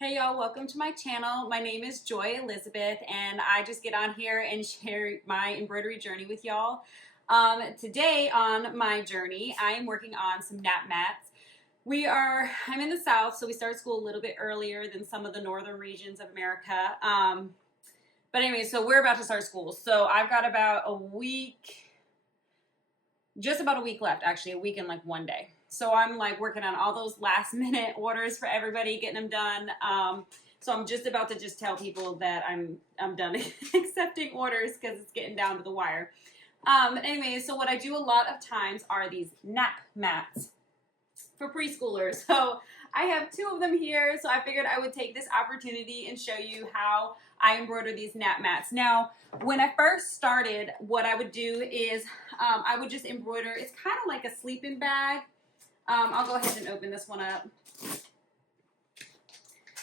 Hey y'all, welcome to my channel. My name is Joy Elizabeth and I just get on here and share my embroidery journey with y'all. Today on my journey, I am working on some nap mats. I'm in the South, so we start school a little bit earlier than some of the northern regions of America. But anyway, so we're about to start school. So I've got about a week, just about a week left, actually, a week and like one day. So I'm like working on all those last minute orders for everybody, getting them done. So I'm just about to just tell people that I'm done accepting orders because it's getting down to the wire. Anyway, so what I do a lot of times are these nap mats for preschoolers. So I have two of them here. So I figured I would take this opportunity and show you how I embroider these nap mats. Now, when I first started, what I would do is I would just embroider. It's kind of like a sleeping bag. I'll go ahead and open this one up.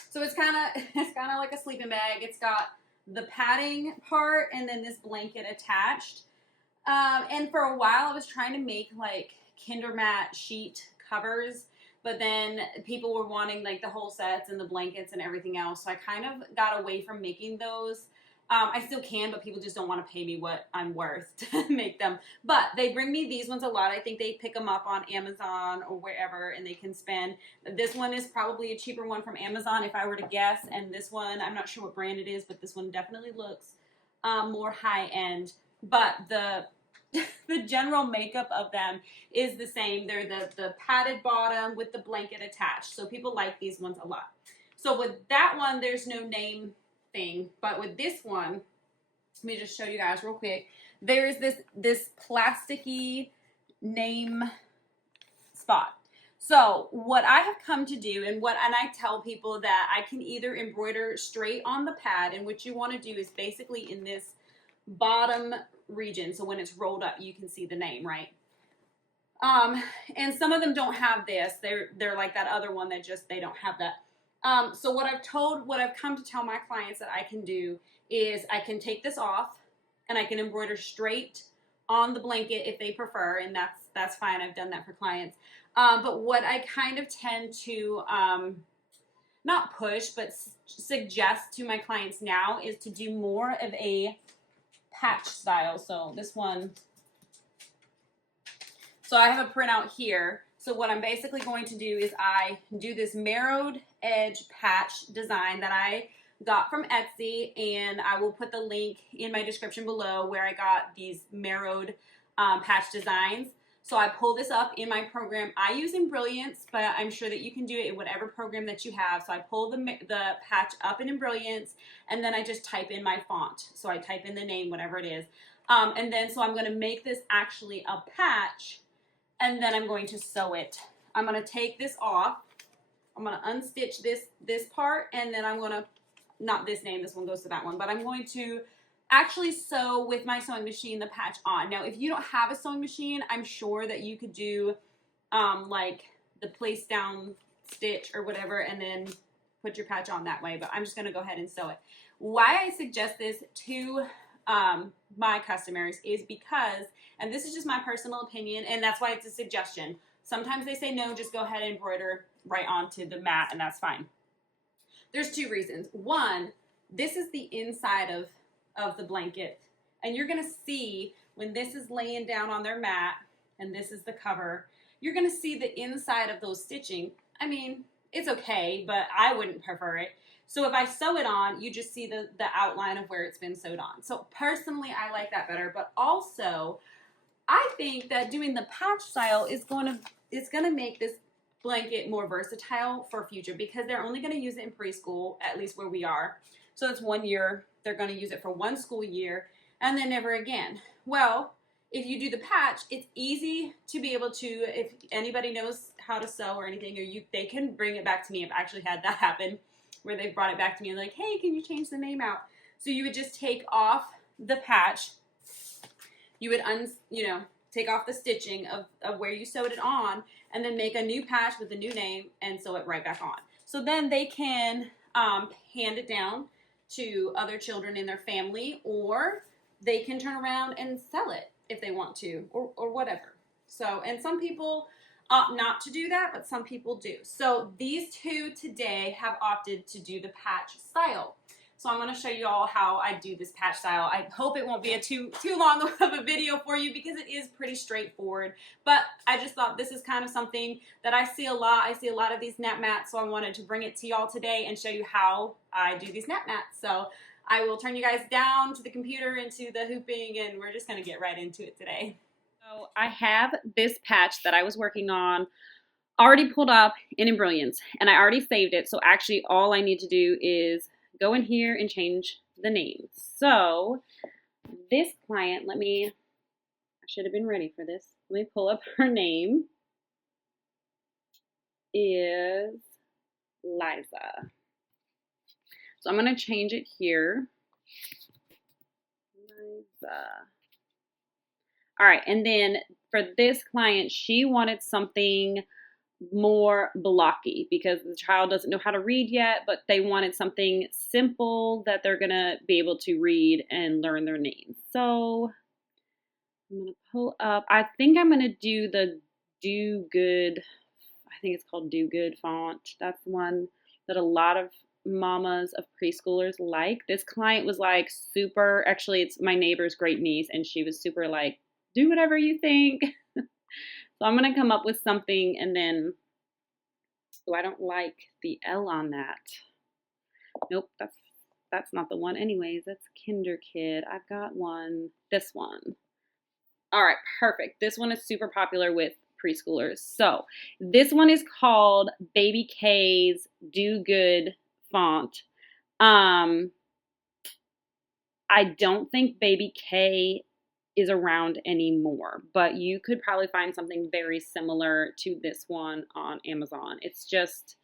So it's kind of like a sleeping bag. It's got the padding part and then this blanket attached. And for a while I was trying to make like Kinder mat sheet covers, but then people were wanting like the whole sets and the blankets and everything else. So I kind of got away from making those. I still can, but people just don't want to pay me what I'm worth to make them. But they bring me these ones a lot. I think they pick them up on Amazon or wherever, and they can spend. This one is probably a cheaper one from Amazon if I were to guess. And this one, I'm not sure what brand it is, but this one definitely looks more high end. But the general makeup of them is the same. They're the padded bottom with the blanket attached. So people like these ones a lot. So with that one, there's no name thing, but with this one, let me just show you guys real quick. There's this plasticky name spot. So what I have come to do, and I tell people that I can either embroider straight on the pad, and what you want to do is basically in this bottom region, so when it's rolled up you can see the name, right? And some of them don't have this. They're like that other one that just they don't have that. So what I've come to tell my clients that I can do is I can take this off and I can embroider straight on the blanket if they prefer, and that's fine. I've done that for clients. But what I kind of tend to not push but suggest to my clients now is to do more of a patch style. So this one, so I have a printout here. So what I'm basically going to do is I do this marrowed edge patch design that I got from Etsy, and I will put the link in my description below where I got these marrowed patch designs. So I pull this up in my program. I use Embrilliance, but I'm sure that you can do it in whatever program that you have. So I pull the patch up in Embrilliance, and then I just type in my font. So I type in the name, whatever it is. And then so I'm going to make this actually a patch, and then I'm going to sew it. I'm going to take this off. I'm going to unstitch this part, and then I'm going to, not this name, this one goes to that one, but I'm going to actually sew with my sewing machine the patch on. Now, if you don't have a sewing machine, I'm sure that you could do like the place down stitch or whatever, and then put your patch on that way, but I'm just going to go ahead and sew it. Why I suggest this to my customers is because, and this is just my personal opinion, and that's why it's a suggestion. Sometimes they say no, just go ahead and embroider right onto the mat, and that's fine. There's two reasons. One, this is the inside of the blanket, and you're going to see when this is laying down on their mat and this is the cover, you're going to see the inside of those stitching. I mean, it's okay, but I wouldn't prefer it. So if I sew it on, you just see the outline of where it's been sewed on. So personally, I like that better. But also, I think that doing the patch style is going to make this blanket more versatile for future, because they're only going to use it in preschool, at least where we are. So it's 1 year. They're going to use it for one school year and then never again. Well, if you do the patch, it's easy to be able to, if anybody knows how to sew or anything, or they can bring it back to me. I've actually had that happen, where they've brought it back to me and like, hey, can you change the name out? So you would just take off the patch. You would take off the stitching of where you sewed it on, and then make a new patch with a new name and sew it right back on. So then they can hand it down to other children in their family, or they can turn around and sell it if they want to, or whatever. So, and some people opt not to do that, but some people do. So these two today have opted to do the patch style. So I'm going to show you all how I do this patch style. I hope it won't be a too long of a video for you because it is pretty straightforward. But I just thought this is kind of something that I see a lot. I see a lot of these net mats, so I wanted to bring it to y'all today and show you how I do these net mats. So I will turn you guys down to the computer into the hooping, and we're just going to get right into it today. So I have this patch that I was working on already pulled up in Embrilliance, and I already saved it. So actually all I need to do is go in here and change the name. So this client, I should have been ready for this. Let me pull up her name. Is Liza. So I'm going to change it here. Liza. All right, and then for this client, she wanted something more blocky because the child doesn't know how to read yet, but they wanted something simple that they're gonna be able to read and learn their names. So I'm gonna pull up, I think I'm gonna do the Do Good, I think it's called Do Good font. That's one that a lot of mamas of preschoolers like. This client was like super, actually it's my neighbor's great niece, and she was super like, do whatever you think. So I'm going to come up with something, and then, oh, I don't like the L on that. Nope, that's not the one anyways. That's Kinder Kid. I've got one, this one. All right, perfect. This one is super popular with preschoolers. So this one is called Baby K's Do Good font. I don't think Baby K is around anymore, but you could probably find something very similar to this one on Amazon. It's just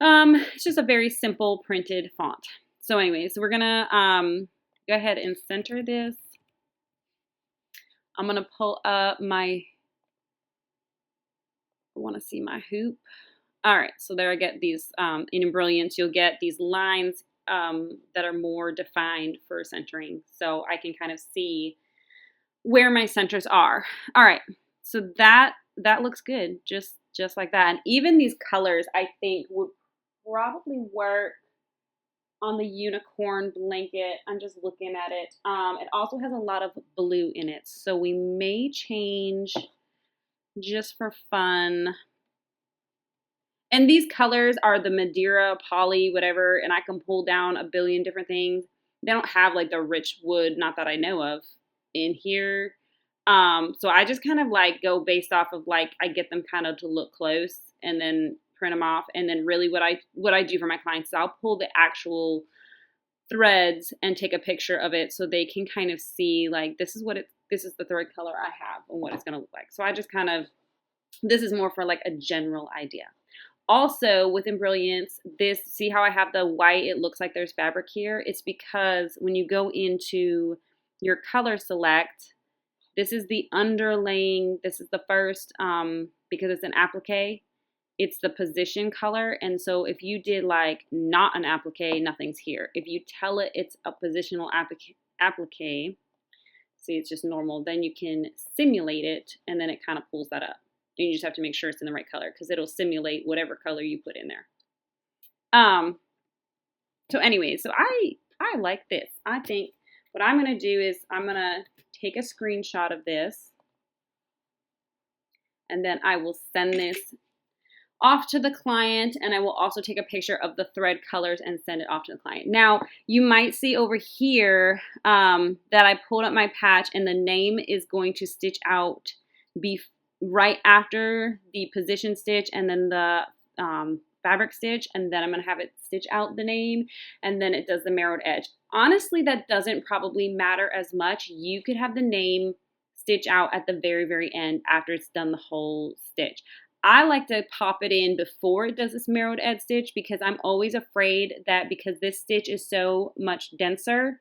a very simple printed font. So anyways, we're gonna go ahead and center this. I'm gonna pull up I want to see my hoop. All right, so there I get these in Embrilliance. You'll get these lines that are more defined for centering, so I can kind of see where my centers are. All right, so that looks good, just like that. And even these colors I think would probably work on the unicorn blanket. I'm just looking at it. It also has a lot of blue in it, so we may change just for fun. And these colors are the Madeira, Poly, whatever, and I can pull down a billion different things. They don't have like the Richwood, not that I know of, in here. So I just kind of like go based off of like, I get them kind of to look close and then print them off. And then really what I do for my clients is I'll pull the actual threads and take a picture of it so they can kind of see like, this is the thread color I have and what it's going to look like. So I just kind of, this is more for like a general idea. Also with Embrilliance, see how I have the white, it looks like there's fabric here. It's because when you go into your color select, this is the underlaying, this is the first, because it's an applique, it's the position color. And so if you did like not an applique, nothing's here. If you tell it it's a positional applique, see it's just normal, then you can simulate it and then it kind of pulls that up. You just have to make sure it's in the right color because it'll simulate whatever color you put in there. So anyway, so I like this. I think what I'm going to do is I'm going to take a screenshot of this and then I will send this off to the client, and I will also take a picture of the thread colors and send it off to the client. Now, you might see over here that I pulled up my patch and the name is going to stitch out right after the position stitch and then the fabric stitch, and then I'm going to have it stitch out the name, and then it does the marrowed edge. Honestly, that doesn't probably matter as much. You could have the name stitch out at the very, very end after it's done the whole stitch. I like to pop it in before it does this marrowed edge stitch because I'm always afraid that because this stitch is so much denser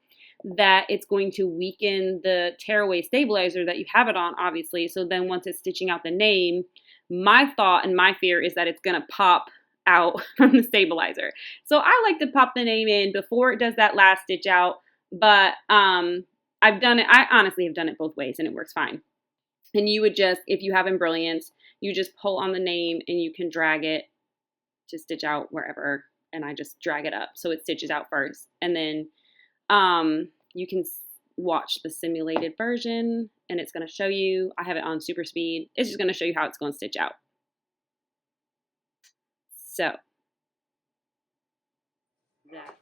that it's going to weaken the tearaway stabilizer that you have it on, obviously. So then once it's stitching out the name, my thought and my fear is that it's going to pop out from the stabilizer. So I like to pop the name in before it does that last stitch out, but I've done it, I honestly have done it both ways and it works fine. And you would just, if you have Embrilliance, you just pull on the name and you can drag it to stitch out wherever, and I just drag it up so it stitches out first. And then you can watch the simulated version and it's going to show you. I have it on super speed. It's just going to show you how it's going to stitch out. So that.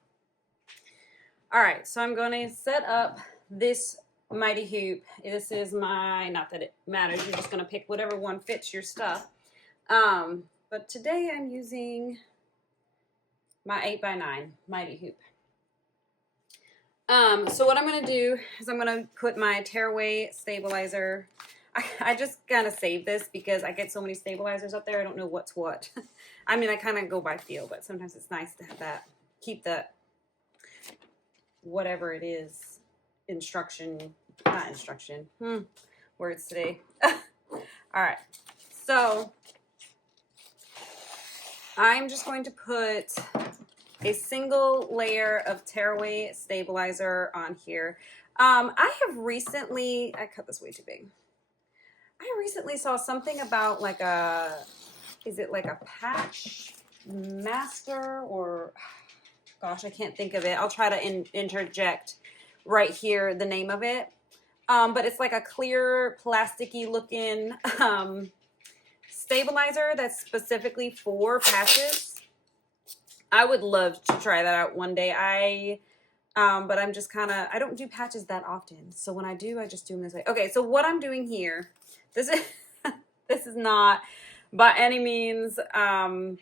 All right, so I'm going to set up this MightyHoop. This is my, not that it matters, you're just going to pick whatever one fits your stuff. But today I'm using my 8x9 MightyHoop. So what I'm going to do is I'm going to put my tearaway stabilizer. I just kind of save this because I get so many stabilizers up there. I don't know what's what. I mean, I kind of go by feel, but sometimes it's nice to have that, keep that, whatever it is, not instruction, words today. All right, so I'm just going to put a single layer of tearaway stabilizer on here. I have recently, I cut this way too big. I recently saw something about like a, is it like a patch master or, gosh, I can't think of it. I'll try to interject right here the name of it. But it's like a clear plasticky looking stabilizer that's specifically for patches. I would love to try that out one day. But I'm just kind of, I don't do patches that often. So when I do, I just do them this way. Okay, so what I'm doing here, this is not by any means, no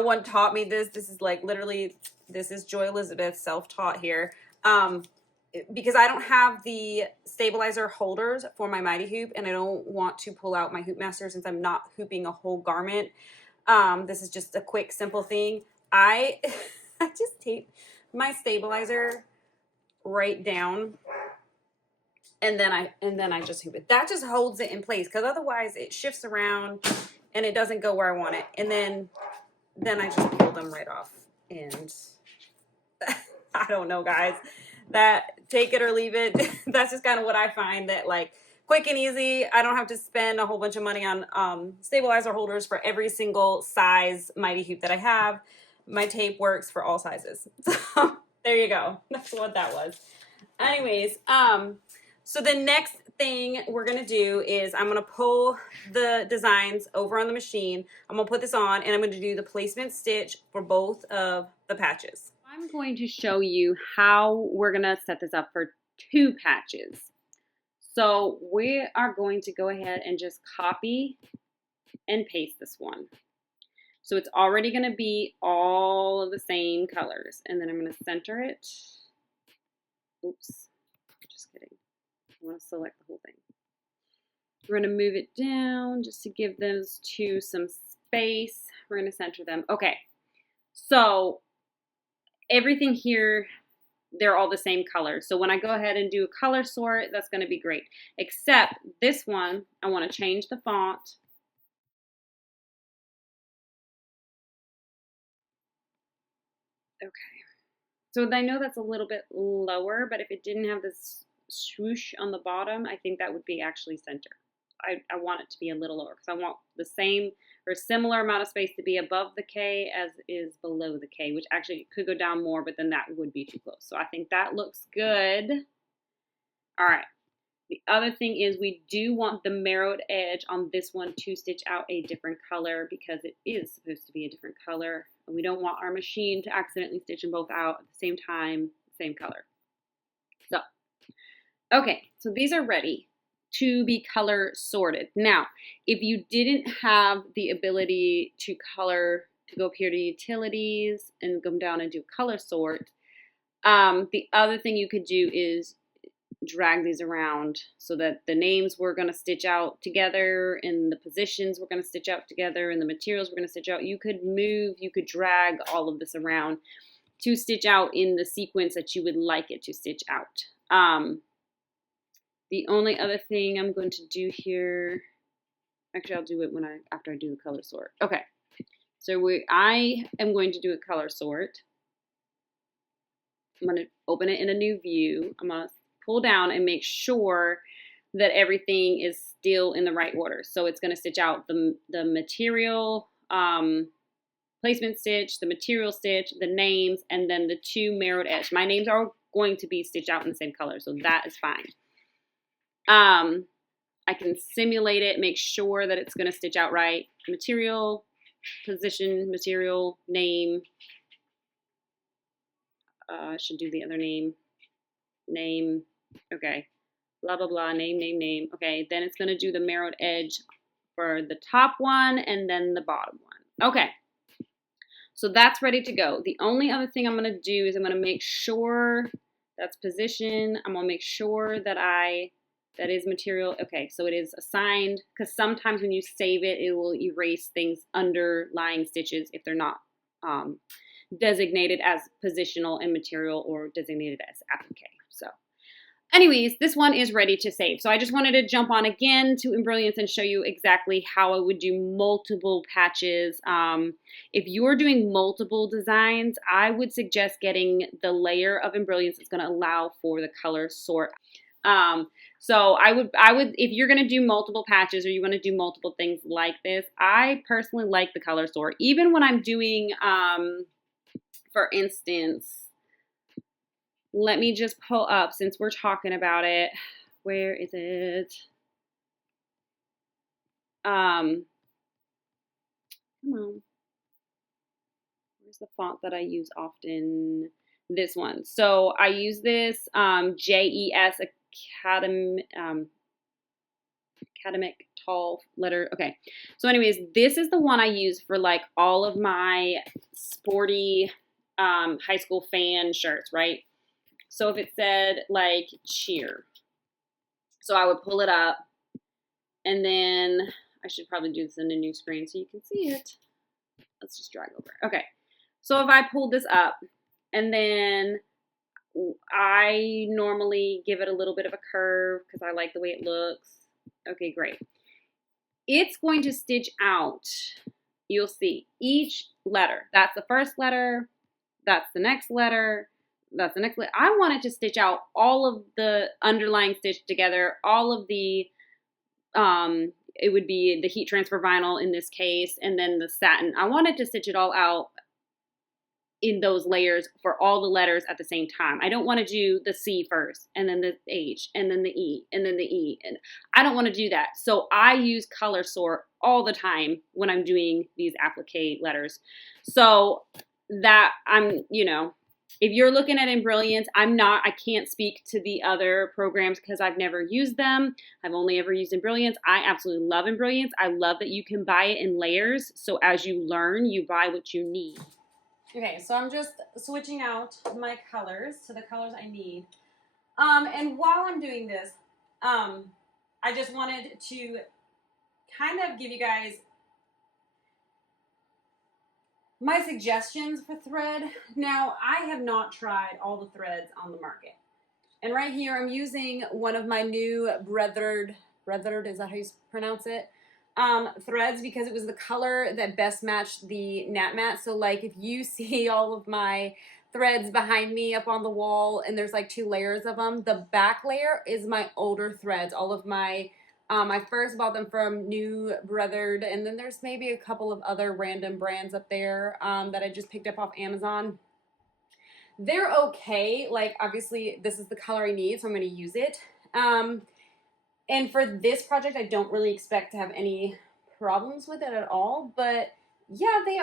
one taught me this. This is like literally, this is Joy Elizabeth self-taught here. Because I don't have the stabilizer holders for my MightyHoop and I don't want to pull out my Hoop Master since I'm not hooping a whole garment. This is just a quick, simple thing. I just tape my stabilizer right down and then I just hoop it. That just holds it in place because otherwise it shifts around and it doesn't go where I want it. And then I just pull them right off. And I don't know, guys. That, take it or leave it. That's just kind of what I find, that like quick and easy. I don't have to spend a whole bunch of money on stabilizer holders for every single size MightyHoop that I have. My tape works for all sizes. So there you go. That's what that was. Anyways, so the next thing we're going to do is I'm going to pull the designs over on the machine. I'm going to put this on and I'm going to do the placement stitch for both of the patches. I'm going to show you how we're going to set this up for 2 patches. So we are going to go ahead and just copy and paste this one. So it's already going to be all of the same colors. And then I'm going to center it. Oops, just kidding. I want to select the whole thing. We're going to move it down just to give those 2 some space. We're going to center them. Okay, so everything here, they're all the same color. So when I go ahead and do a color sort, that's going to be great. Except this one, I want to change the font. Okay. So I know that's a little bit lower, but if it didn't have this swoosh on the bottom, I think that would be actually center. I want it to be a little lower because I want the same or similar amount of space to be above the K as is below the K, which actually could go down more, but then that would be too close. So I think that looks good. All right. The other thing is we do want the marrowed edge on this one to stitch out a different color because it is supposed to be a different color. And we don't want our machine to accidentally stitch them both out at the same time, same color. So, okay, so these are ready to be color sorted. Now, if you didn't have the ability to color, to go up here to utilities and come down and do color sort, the other thing you could do is drag these around so that the names we're going to stitch out together and the positions we're going to stitch out together and the materials we're going to stitch out. You could move, you could drag all of this around to stitch out in the sequence that you would like it to stitch out. The only other thing I'm going to do here, actually I'll do it after I do the color sort. Okay, so I am going to do a color sort. I'm going to open it in a new view. I'm going to pull down and make sure that everything is still in the right order. So it's going to stitch out the material placement stitch, the material stitch, the names, and then the 2 marrowed edge. My names are going to be stitched out in the same color, so that is fine. I can simulate it, make sure that it's going to stitch out right. Material, position, material, name. I should do the other name. Name. Okay. Blah, blah, blah. Name, name, name. Okay. Then it's going to do the marrowed edge for the top one and then the bottom one. Okay. So that's ready to go. The only other thing I'm going to do is I'm going to make sure that's position. I'm going to make sure that that is material. Okay, so it is assigned, because sometimes when you save it, it will erase things underlying stitches if they're not designated as positional and material or designated as applique. So anyways, this one is ready to save. So I just wanted to jump on again to Embrilliance and show you exactly how I would do multiple patches. If you're doing multiple designs, I would suggest getting the layer of Embrilliance that's going to allow for the color sort. So I would, if you're going to do multiple patches or you want to do multiple things like this, I personally like the color sort. Even when I'm doing, for instance, let me just pull up, since we're talking about it. Where is it? Come on. Where's the font that I use often? This one. So I use this JES academic tall letter. Okay. So anyways, this is the one I use for like all of my sporty high school fan shirts, right? So if it said like cheer, so I would pull it up, and then I should probably do this in a new screen so you can see it. Let's just drag over. Okay. So if I pull this up, and then I normally give it a little bit of a curve because I like the way it looks. Okay, great. It's going to stitch out, you'll see, each letter. That's the first letter. That's the next letter. That's the next letter. I want it to stitch out all of the underlying stitch together, all of the, it would be the heat transfer vinyl in this case, and then the satin. I wanted to stitch it all out in those layers for all the letters at the same time. I don't want to do the C first, and then the H, and then the E, and then the E. And I don't want to do that. So I use color sort all the time when I'm doing these applique letters. So that if you're looking at Embrilliance, I can't speak to the other programs because I've never used them. I've only ever used Embrilliance. I absolutely love Embrilliance. I love that you can buy it in layers. So as you learn, you buy what you need. Okay, so I'm just switching out my colors to the colors I need. And while I'm doing this, I just wanted to kind of give you guys my suggestions for thread. Now, I have not tried all the threads on the market. And right here, I'm using one of my new Brethred, is that how you pronounce it? Threads, because it was the color that best matched the nat mat. So like if you see all of my threads behind me up on the wall and there's like 2 layers of them, the back layer is my older threads. All of my I first bought them from New Brethred, and then there's maybe a couple of other random brands up there that I just picked up off Amazon. They're okay. Like obviously this is the color I need, so I'm going to use it. And for this project, I don't really expect to have any problems with it at all. But yeah, they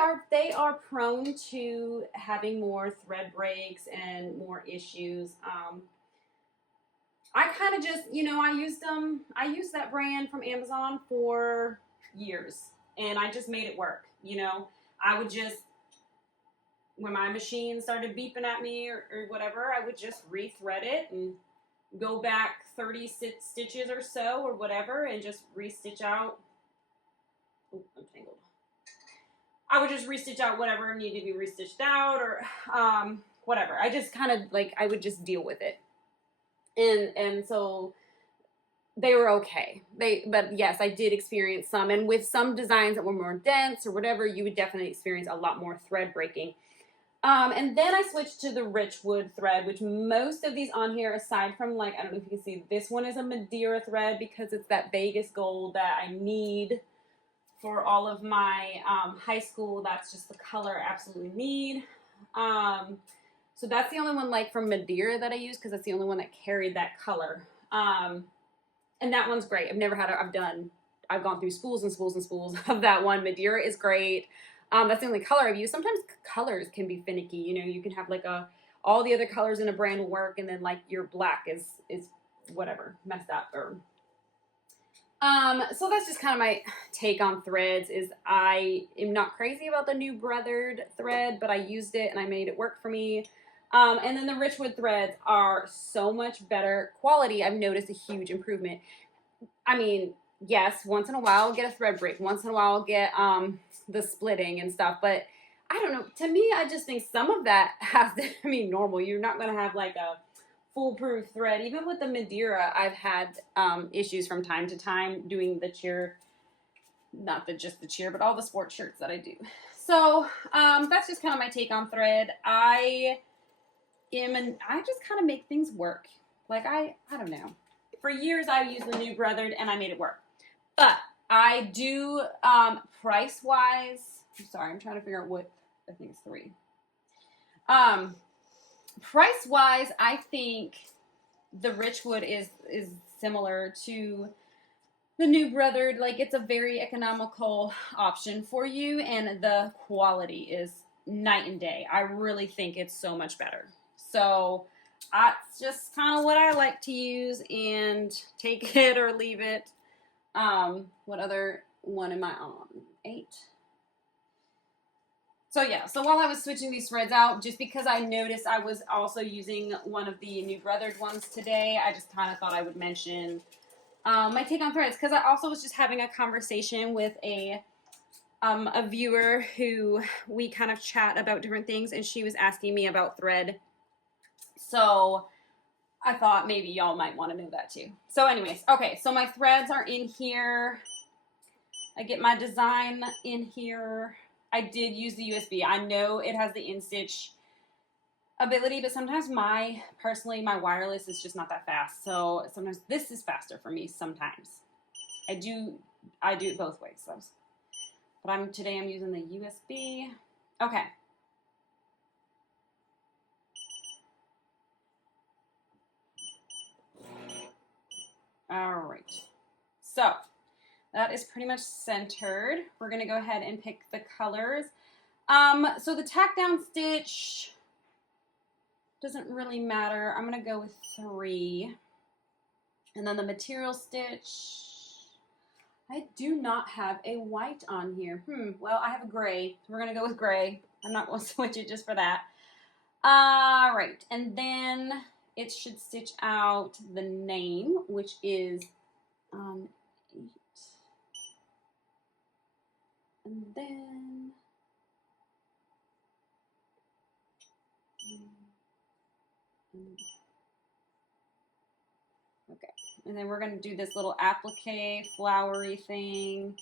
are prone to having more thread breaks and more issues. I kind of just, I used that brand from Amazon for years, and I just made it work. I would just, when my machine started beeping at me or whatever, I would just rethread it and go back 30 stitches or so or whatever and just restitch out. Oh, I'm tangled. I would just restitch out whatever needed to be restitched out or whatever. I just kind of like, I would just deal with it. And so they were okay. But yes, I did experience some. And with some designs that were more dense or whatever, you would definitely experience a lot more thread breaking. And then I switched to the Richword thread, which most of these on here, aside from like, I don't know if you can see, this one is a Madeira thread because it's that Vegas gold that I need for all of my high school. That's just the color I absolutely need. So that's the only one like from Madeira that I use because that's the only one that carried that color. And that one's great. I've gone through spools and spools and spools of that one. Madeira is great. That's the only color I've used. Sometimes colors can be finicky. You know, you can have like all the other colors in a brand will work, and then like your black is whatever, messed up. Or so that's just kind of my take on threads. Is I am not crazy about the new brothered thread, but I used it and I made it work for me. And then the Richword threads are so much better quality. I've noticed a huge improvement. I mean, yes, once in a while I'll get a thread break. Once in a while I'll get the splitting and stuff. But I don't know. To me, I just think some of that has to be normal. You're not going to have like a foolproof thread. Even with the Madeira, I've had issues from time to time doing the cheer. Not just the cheer, but all the sports shirts that I do. So that's just kind of my take on thread. I just kind of make things work. Like, I don't know. For years, I used the new brothered, and I made it work. But I do, price-wise, I'm sorry, I'm trying to figure out what, I think it's 3. Price-wise, I think the Richword is similar to the new brothered. Like, it's a very economical option for you, and the quality is night and day. I really think it's so much better. So that's just kind of what I like to use, and take it or leave it. What other one am I on? 8. So yeah, so while I was switching these threads out, just because I noticed I was also using one of the new brothered ones today, I just kind of thought I would mention my take on threads, because I also was just having a conversation with a viewer who we kind of chat about different things, and she was asking me about thread. So I thought maybe y'all might want to know that too. So anyways, okay, so my threads are in here. I get my design in here. I did use the USB. I know it has the in-stitch ability, but sometimes personally, my wireless is just not that fast. So sometimes this is faster for me sometimes. I do it both ways. So. But today I'm using the USB. Okay. All right, so that is pretty much centered. We're gonna go ahead and pick the colors. So the tack down stitch doesn't really matter. I'm gonna go with 3. And then the material stitch, I do not have a white on here. Well, I have a gray. We're gonna go with gray. I'm not gonna switch it just for that. All right, and then it should stitch out the name, which is 8. And then okay, and then we're going to do this little applique flowery thing.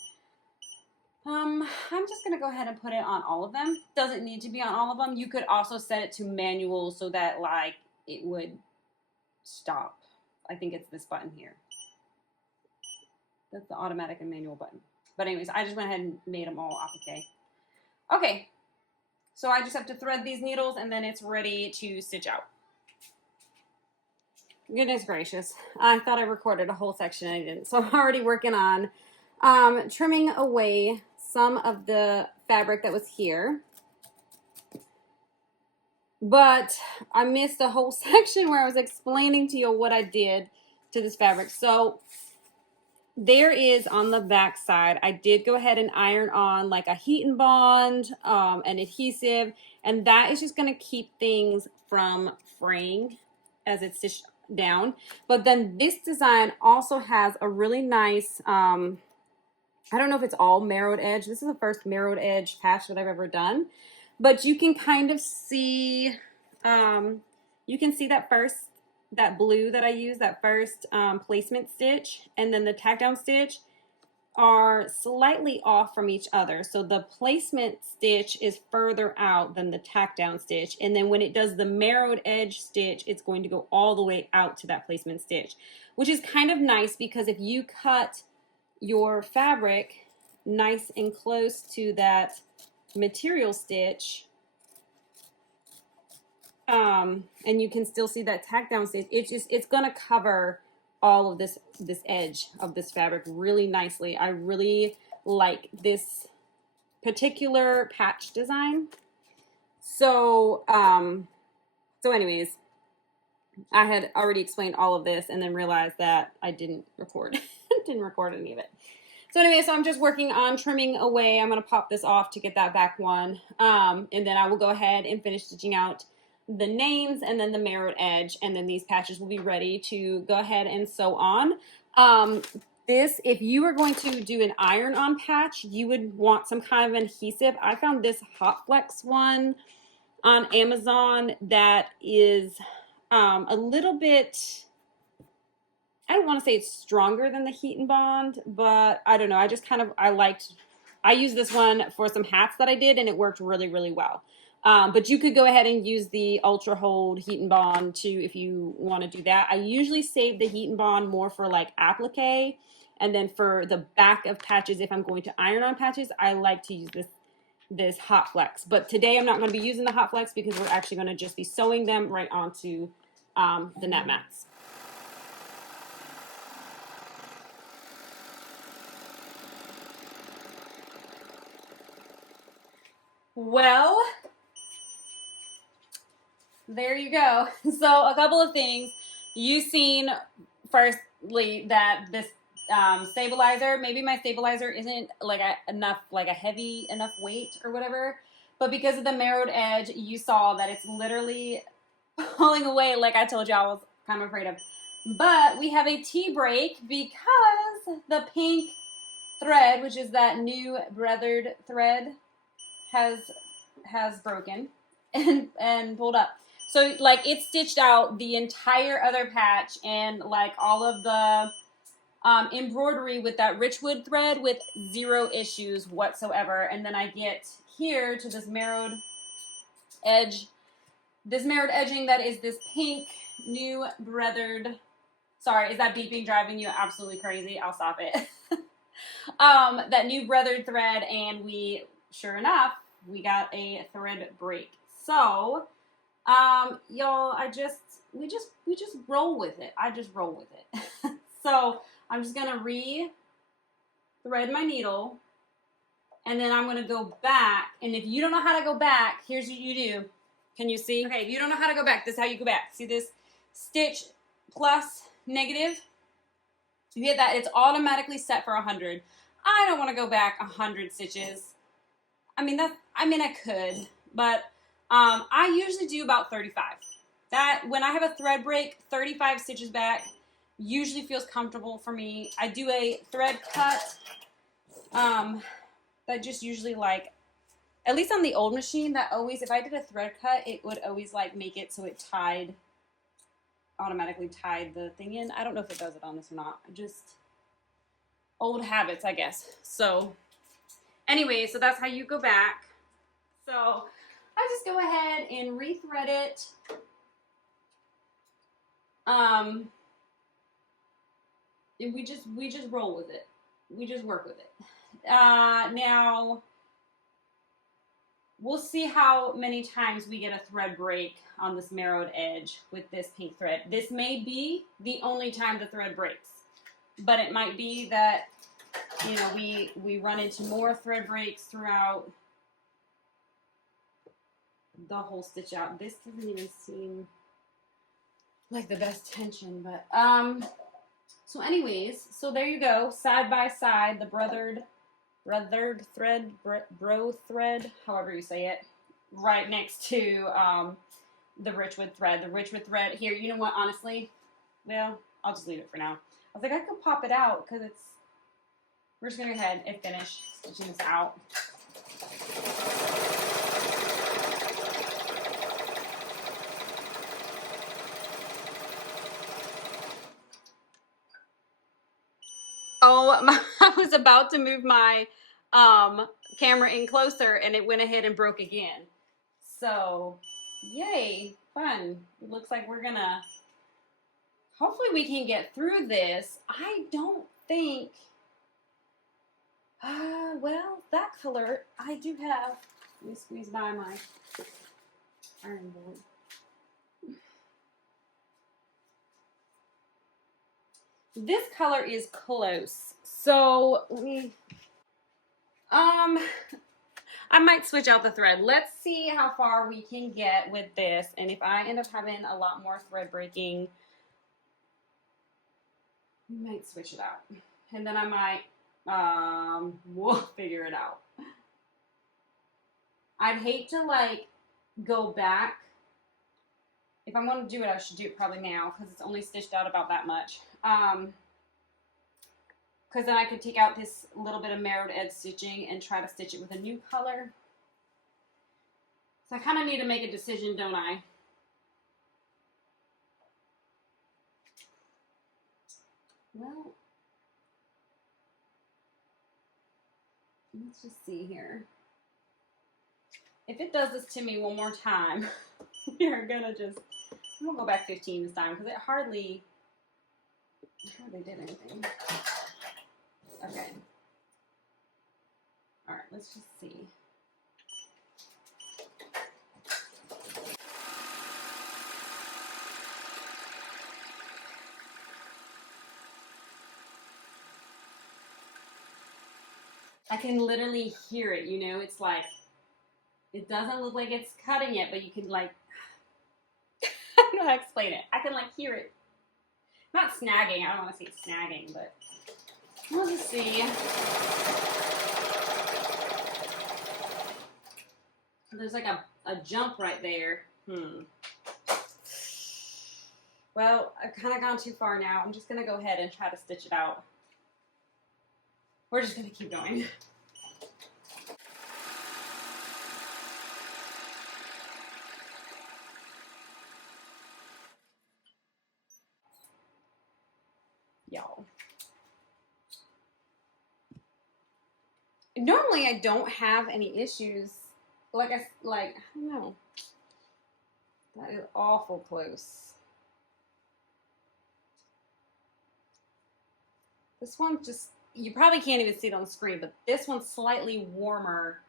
I'm just going to go ahead and put it on all of them. Doesn't need to be on all of them. You could also set it to manual so that like it would stop. I think it's this button here. That's the automatic and manual button. But anyways, I just went ahead and made them all applique. Okay, so I just have to thread these needles and then it's ready to stitch out. Goodness gracious, I thought I recorded a whole section and I didn't. So I'm already working on trimming away some of the fabric that was here. But I missed a whole section where I was explaining to you what I did to this fabric. So there is on the back side, I did go ahead and iron on like a heat and bond, an adhesive, and that is just going to keep things from fraying as it's stitched down. But then this design also has a really nice, I don't know if it's all marrowed edge. This is the first marrowed edge patch that I've ever done. But you can kind of see, you can see that blue that I used, that first placement stitch, and then the tack down stitch are slightly off from each other. So the placement stitch is further out than the tack down stitch. And then when it does the marrowed edge stitch, it's going to go all the way out to that placement stitch, which is kind of nice because if you cut your fabric nice and close to that material stitch, and you can still see that tack down stitch, it's gonna cover all of this edge of this fabric really nicely. I really like this particular patch design. So anyways, I had already explained all of this and then realized that I didn't record didn't record any of it. So anyway, so I'm just working on trimming away. I'm gonna pop this off to get that back one, and then I will go ahead and finish stitching out the names and then the marrowed edge, and then these patches will be ready to go ahead and sew on. This, if you were going to do an iron-on patch, you would want some kind of adhesive. I found this Hot Flex one on Amazon that is a little bit, I don't want to say it's stronger than the Heat and Bond, but I don't know. I used this one for some hats that I did, and it worked really, really well. But you could go ahead and use the Ultra Hold Heat and Bond too if you want to do that. I usually save the Heat and Bond more for like applique, and then for the back of patches, if I'm going to iron on patches, I like to use this Hot Flex. But today I'm not going to be using the Hot Flex because we're actually going to just be sewing them right onto the net mats. Well, there you go. So a couple of things. You've seen firstly that this stabilizer, maybe my stabilizer isn't like a heavy enough weight or whatever, but because of the marrowed edge, you saw that it's literally pulling away like I told you I was kind of afraid of. But we have a tea break because the pink thread, which is that new embroidered thread, has broken and pulled up. So like it stitched out the entire other patch and like all of the embroidery with that Richword thread with zero issues whatsoever. And then I get here to this marrowed edge, this marrowed edging that is this pink new embroidered. Sorry, is that beeping driving you absolutely crazy? I'll stop it. That new embroidered thread, and we, sure enough, we got a thread break. So, y'all, we just roll with it. I just roll with it. So I'm just gonna re-thread my needle, and then I'm gonna go back. And if you don't know how to go back, here's what you do. Can you see? Okay, if you don't know how to go back, this is how you go back. See this stitch plus negative? You hit that, it's automatically set for 100. I don't want to go back 100 stitches. I mean, I could, but I usually do about 35. That, when I have a thread break, 35 stitches back usually feels comfortable for me. I do a thread cut that just usually, like, at least on the old machine, that always, if I did a thread cut, it would always like make it so it automatically tied the thing in. I don't know if it does it on this or not. Just old habits, I guess. So anyway, so that's how you go back. So I just go ahead and re-thread it. And we just roll with it. We just work with it. Now we'll see how many times we get a thread break on this marrowed edge with this pink thread. This may be the only time the thread breaks, but it might be that, you know, we run into more thread breaks throughout the whole stitch out. This doesn't even seem like the best tension, but so anyways, so there you go, side by side, the brothered thread, bro thread, however you say it, right next to the Richword thread. The Richword thread here, you know what, honestly, well, I'll just leave it for now. I was like, I could pop it out because we're just gonna go ahead and finish stitching this out. I was about to move my camera in closer and it went ahead and broke again. So, yay, fun. It looks like we're gonna, hopefully we can get through this. I don't think, well, that color, I do have, let me squeeze by my iron board. This color is close. So let me, I might switch out the thread. Let's see how far we can get with this. And if I end up having a lot more thread breaking, we might switch it out. And then I might, we'll figure it out. I'd hate to like go back. If I'm going to do it, I should do it probably now because it's only stitched out about that much. Because then I could take out this little bit of marrowed edge stitching and try to stitch it with a new color. So I kind of need to make a decision, don't I? Well, let's just see here. If it does this to me one more time, we are gonna just, I'm gonna go back 15 this time because it hardly did anything. Okay. All right, let's just see. I can literally hear it, you know, it's like, it doesn't look like it's cutting it, but you can like, I don't know how to explain it. I can like hear it. Not snagging, I don't want to say it's snagging, but we'll just see. There's like a jump right there. Well, I've kind of gone too far now. I'm just going to go ahead and try to stitch it out. We're just going to keep going. Y'all. Normally I don't have any issues. I don't know. That is awful close. This one just, you probably can't even see it on the screen, but this one's slightly warmer.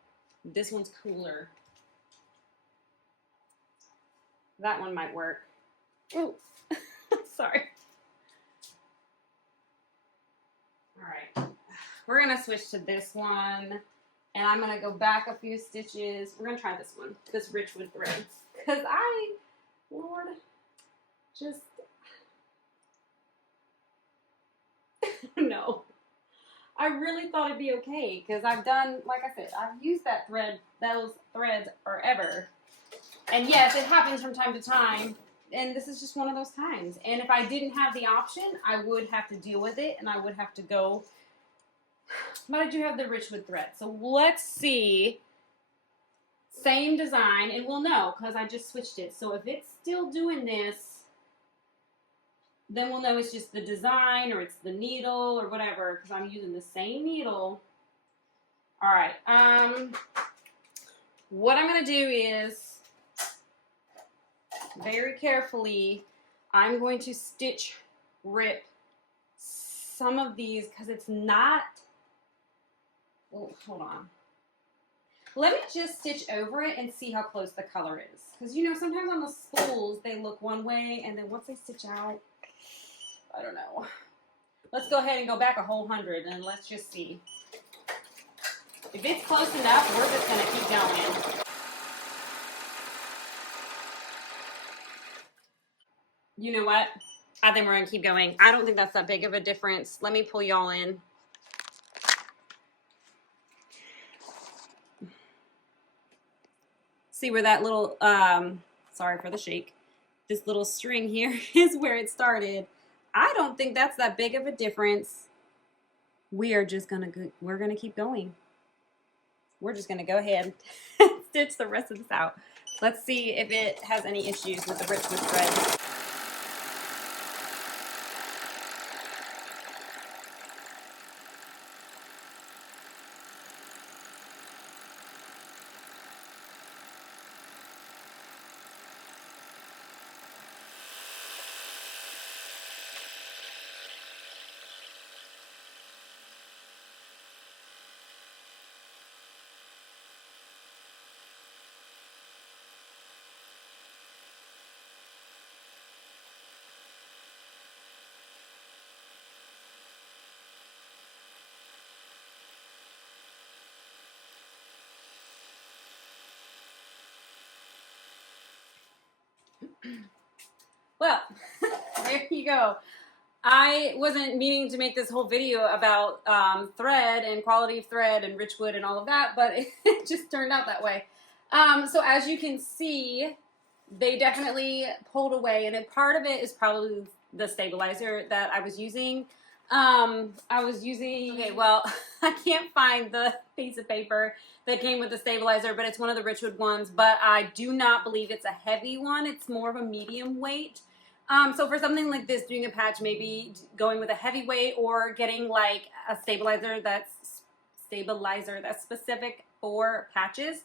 This one's cooler. That one might work. Oh, sorry. All right, we're gonna switch to this one, and I'm gonna go back a few stitches. We're gonna try this one, this Richword thread, because Lord, just, no. I really thought it'd be okay, because I've done, like I said, I've used that thread, those threads forever. And yes, it happens from time to time, and this is just one of those times. And if I didn't have the option, I would have to deal with it, and I would have to go. But I do have the Richword thread. So let's see. Same design, and we'll know, because I just switched it. So if it's still doing this, then we'll know it's just the design, or it's the needle, or whatever, because I'm using the same needle. All right. What I'm going to do is, very carefully, I'm going to stitch rip some of these because it's not, oh, hold on. Let me just stitch over it and see how close the color is. Because, you know, sometimes on the spools, they look one way, and then once they stitch out, I don't know. Let's go ahead and go back a whole 100, and let's just see. If it's close enough, we're just going to keep going. You know what? I think we're going to keep going. I don't think that's that big of a difference. Let me pull y'all in. See where that little, sorry for the shake, this little string here is where it started. I don't think that's that big of a difference. We are just going to, we're going to keep going. We're just going to go ahead and stitch the rest of this out. Let's see if it has any issues with the Richword thread. Well, there you go. I wasn't meaning to make this whole video about thread and quality of thread and Richword and all of that, but it just turned out that way. So as you can see, they definitely pulled away, and part of it is probably the stabilizer that I was using. Okay, well, I can't find the piece of paper that came with the stabilizer, but it's one of the Richword ones, but I do not believe it's a heavy one. It's more of a medium weight. So for something like this, doing a patch, maybe going with a heavy weight or getting like a stabilizer that's specific for patches.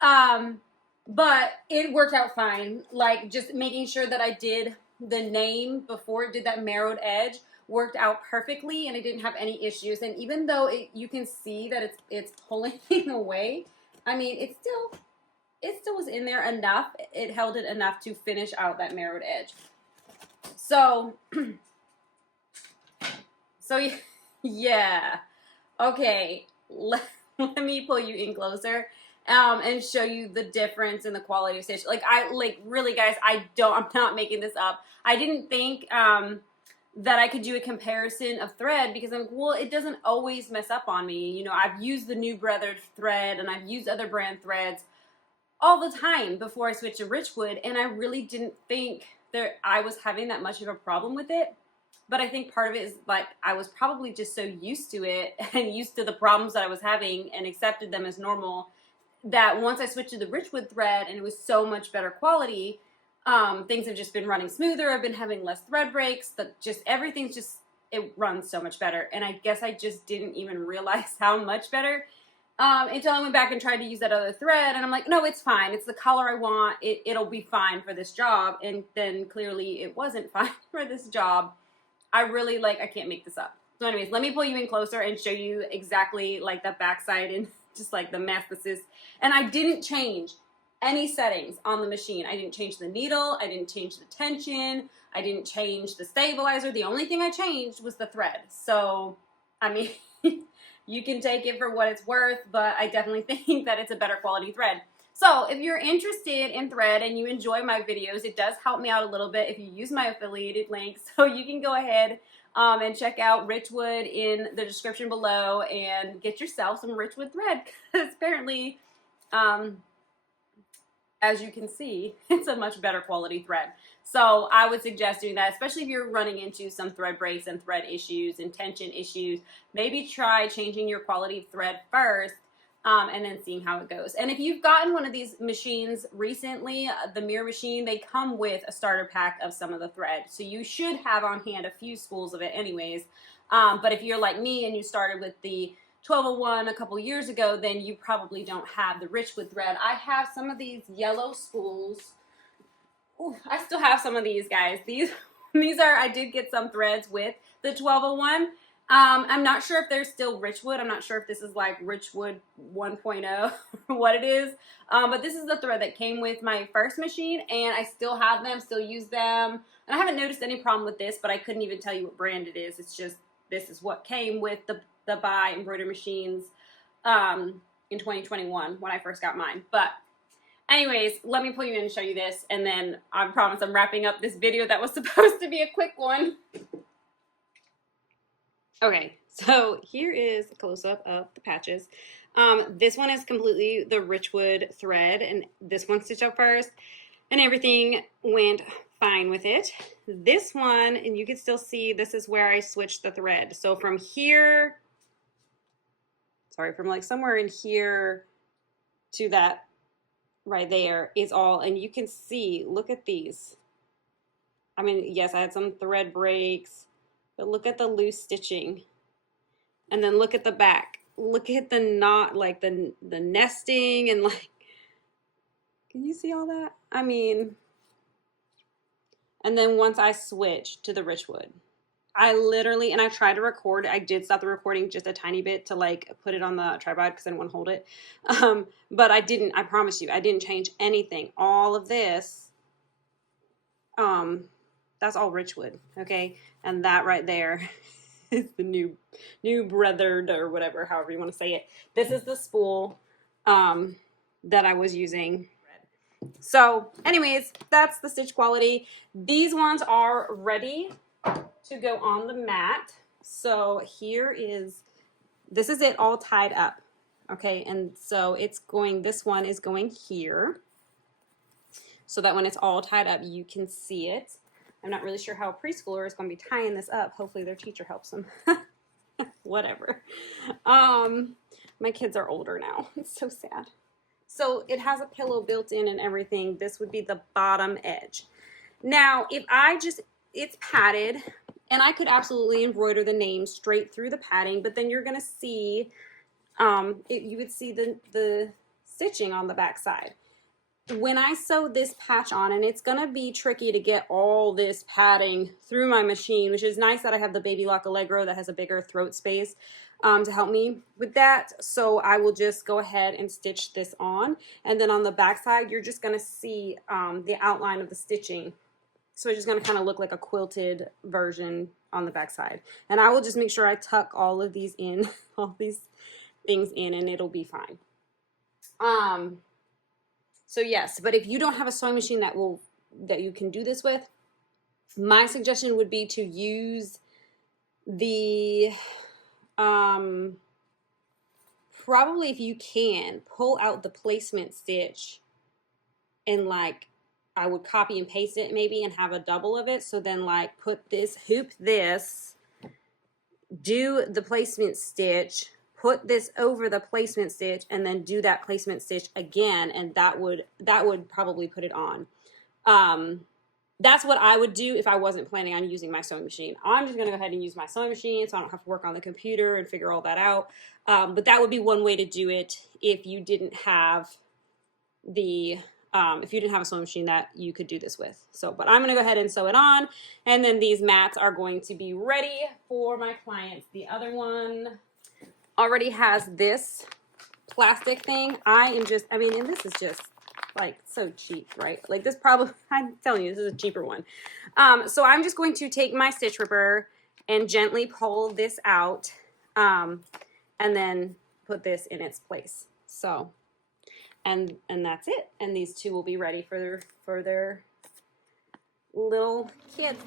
But it worked out fine. Like just making sure that I did the name before it did that marrowed edge worked out perfectly, and I didn't have any issues. And even though you can see that it's pulling away, I mean, it still was in there enough. It held it enough to finish out that marrowed edge. So yeah. Okay, let me pull you in closer and show you the difference in the quality of stitch. Really, guys, I'm not making this up. I didn't think that I could do a comparison of thread because I'm like, well, it doesn't always mess up on me. You know, I've used the new Brother thread and I've used other brand threads all the time before I switched to Richword, and I really didn't think that I was having that much of a problem with it. But I think part of it is like I was probably just so used to it and used to the problems that I was having and accepted them as normal that once I switched to the Richword thread and it was so much better quality, things have just been running smoother. I've been having less thread breaks. Everything's just, it runs so much better. And I guess I just didn't even realize how much better until I went back and tried to use that other thread. And I'm like, no, it's fine. It's the color I want. It'll be fine for this job. And then clearly it wasn't fine for this job. I can't make this up. So anyways, let me pull you in closer and show you exactly like the backside and just like the mess this is. And I didn't change any settings on the machine. I didn't change the needle. I didn't change the tension. I didn't change the stabilizer. The only thing I changed was the thread. So, I mean, you can take it for what it's worth, but I definitely think that it's a better quality thread. So if you're interested in thread and you enjoy my videos, it does help me out a little bit if you use my affiliated link. So you can go ahead and check out Richword in the description below and get yourself some Richword thread. Because apparently, as you can see, it's a much better quality thread. So I would suggest doing that, especially if you're running into some thread breaks and thread issues and tension issues. Maybe try changing your quality of thread first. And then seeing how it goes. And if you've gotten one of these machines recently, the mirror machine, they come with a starter pack of some of the thread. So you should have on hand a few spools of it anyways. But if you're like me and you started with the 1201 a couple years ago, then you probably don't have the Richword thread. I have some of these yellow spools. Ooh, I still have some of these, guys. These are, I did get some threads with the 1201. I'm not sure if they're still Richword. I'm not sure if this is like Richword 1.0 or what it is. But this is the thread that came with my first machine, and I still have them, still use them. And I haven't noticed any problem with this, but I couldn't even tell you what brand it is. It's just, this is what came with the Buy embroidery machines in 2021 when I first got mine. But anyways, let me pull you in and show you this, and then I promise I'm wrapping up this video that was supposed to be a quick one. Okay, so here is a close-up of the patches. This one is completely the Richword thread, and this one stitched up first, and everything went fine with it. This one, and you can still see, this is where I switched the thread. So from here, from like somewhere in here to that right there is all, and you can see, look at these. I mean, yes, I had some thread breaks, but look at the loose stitching. And then look at the back. Look at the knot, like the nesting, and like, can you see all that? I mean, and then once I switched to the Richword, I literally, and I tried to record, I did stop the recording just a tiny bit to like put it on the tripod because I didn't want to hold it. But I didn't, I promise you, I didn't change anything. All of this, that's all Richword, okay? And that right there is the new brothered, or whatever, however you want to say it. This is the spool that I was using. So anyways, that's the stitch quality. These ones are ready to go on the mat. So here is, this is it all tied up. Okay, and so it's going, this one is going here, so that when it's all tied up, you can see it. I'm not really sure how a preschooler is going to be tying this up. Hopefully their teacher helps them. Whatever. My kids are older now. It's so sad. So it has a pillow built in and everything. This would be the bottom edge. Now, if I just, it's padded, and I could absolutely embroider the name straight through the padding, but then you're going to see, you would see the stitching on the back side. When I sew this patch on, and it's going to be tricky to get all this padding through my machine, which is nice that I have the Baby Lock Allegro that has a bigger throat space to help me with that. So I will just go ahead and stitch this on. And then on the back side, you're just going to see the outline of the stitching. So it's just going to kind of look like a quilted version on the back side. And I will just make sure I tuck all of these in, all these things in, and it'll be fine. So yes, but if you don't have a sewing machine that you can do this with, my suggestion would be to use the, probably if you can, pull out the placement stitch and like, I would copy and paste it maybe and have a double of it. So then like put this, hoop this, do the placement stitch, put this over the placement stitch, and then do that placement stitch again, and that would probably put it on. That's what I would do if I wasn't planning on using my sewing machine. I'm just gonna go ahead and use my sewing machine so I don't have to work on the computer and figure all that out. But that would be one way to do it if you didn't have the if you didn't have a sewing machine that you could do this with. So, but I'm gonna go ahead and sew it on, and then these mats are going to be ready for my clients. The other one already has this plastic thing. And this is just like so cheap, right? Like this probably, I'm telling you, this is a cheaper one. So I'm just going to take my stitch ripper and gently pull this out, and then put this in its place. So, and that's it. And these two will be ready for their little kids.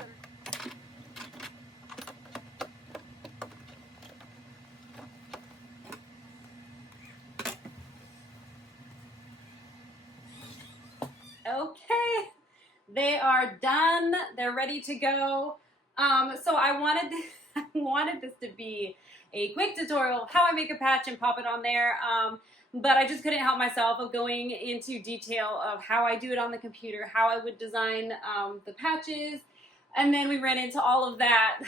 Okay, they are done. They're ready to go. So I wanted this to be a quick tutorial of how I make a patch and pop it on there. But I just couldn't help myself of going into detail of how I do it on the computer, how I would design the patches, and then we ran into all of that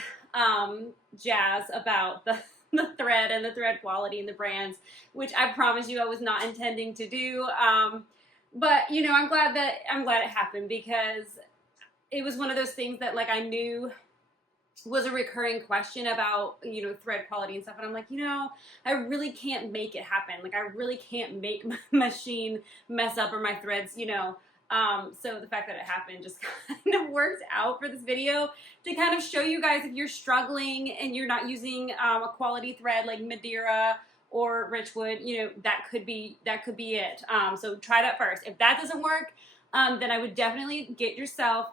jazz about the thread and the thread quality and the brands, which I promise you I was not intending to do. But you know, I'm glad it happened, because it was one of those things that like I knew was a recurring question about, you know, thread quality and stuff. And I'm like, you know, I really can't make it happen. Like I really can't make my machine mess up or my threads, you know. So the fact that it happened just kind of worked out for this video to kind of show you guys, if you're struggling and you're not using a quality thread like Madeira or Richword, you know, that could be it. So try that first. If that doesn't work, then I would definitely get yourself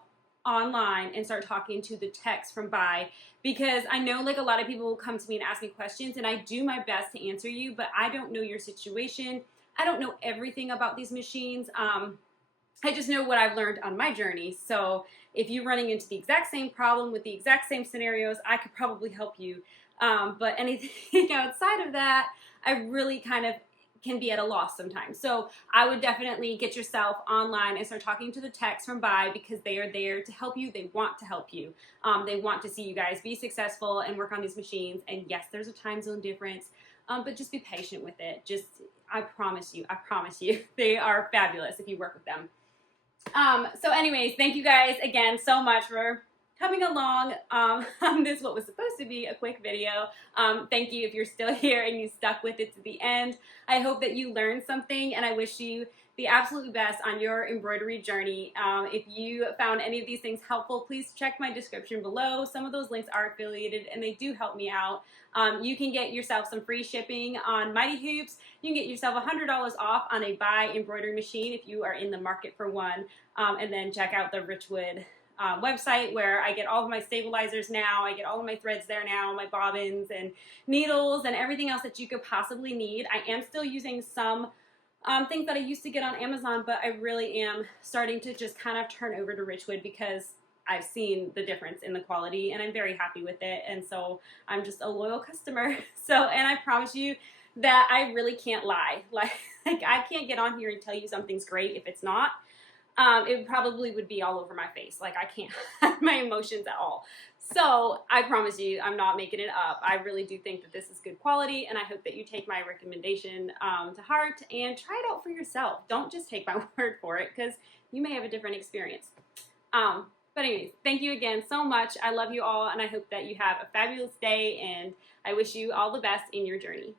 online and start talking to the techs from Buy, because I know like a lot of people will come to me and ask me questions, and I do my best to answer you, but I don't know your situation. I don't know everything about these machines. I just know what I've learned on my journey. So if you're running into the exact same problem with the exact same scenarios, I could probably help you. But anything outside of that, I really kind of can be at a loss sometimes. So I would definitely get yourself online and start talking to the techs from Buy, because they are there to help you. They want to help you. They want to see you guys be successful and work on these machines. And yes, there's a time zone difference, but just be patient with it. I promise you, they are fabulous if you work with them. So anyways, thank you guys again so much for coming along on this, what was supposed to be a quick video. Thank you if you're still here and you stuck with it to the end. I hope that you learned something, and I wish you the absolute best on your embroidery journey. If you found any of these things helpful, please check my description below. Some of those links are affiliated and they do help me out. You can get yourself some free shipping on MightyHoops. You can get yourself $100 off on a buy embroidery machine if you are in the market for one. And then check out the Richword website where I get all of my stabilizers now. I get all of my threads there now, my bobbins and needles and everything else that you could possibly need. I am still using some things that I used to get on Amazon, but I really am starting to just kind of turn over to Richword because I've seen the difference in the quality and I'm very happy with it. And so I'm just a loyal customer. And I promise you that I really can't lie. Like I can't get on here and tell you something's great if it's not. It probably would be all over my face. Like I can't hide my emotions at all. So I promise you, I'm not making it up. I really do think that this is good quality, and I hope that you take my recommendation to heart and try it out for yourself. Don't just take my word for it, because you may have a different experience. But anyways, thank you again so much. I love you all, and I hope that you have a fabulous day, and I wish you all the best in your journey.